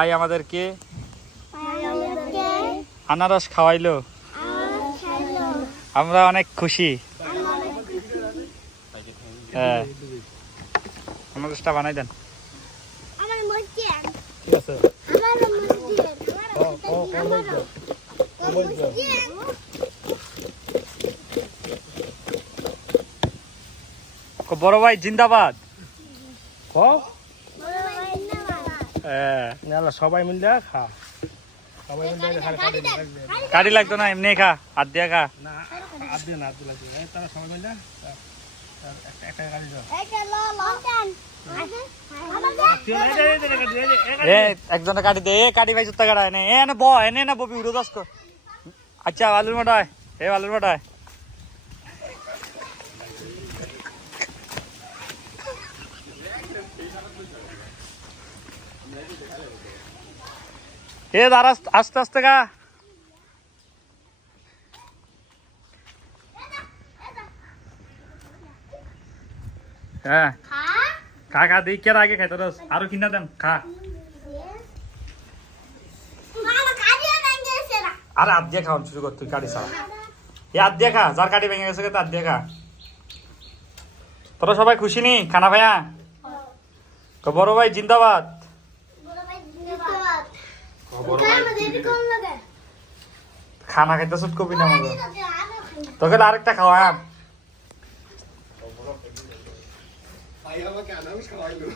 ভাই আমাদেরকে আনারস খাওয়াইলো। আমরা অনেক খুশি। হ্যাঁ। আনারসটা বানাই দেন। ঠিক আছে। বলছো ও বলছো বড় ভাই জিন্দাবাদ। ক হ্যাঁ সবাই মিলে খা। সবাই মিলে খা গাড়ি কাটি লাগতো না এমনি খা হাত দিয়া খা। না এই তারা সবাই মিলে একজনে কাটি দে এ কাটি ভাই জুত্তা কাটা এনে এনে ব এনে না ববি উড়ো আচ্ছা আলুর মোটায় এ আলুর মোটায় এ দাঁড়া, আস্তে আস্তে কা হ্যাঁ খা খা, দিই কে আগে খাইতো আরও কিনা দেন, খা। আর, হাত দিয়ে খাওয়ান শুরু কর, তুই কাটি এ, হাত দিয়ে খা, যার কাটি ভেঙে গেছে হাত দিয়ে খা। তোরা সবাই খুশি নি, খানা ভাইয়া? বড় ভাই, জিন্দাবাদ। খানা খাইতে সুট কপি না মতো আমি খাই তোকে আরেকটা খাওয়া ভাই আমাকে আনাউন্স খাওয়াইলো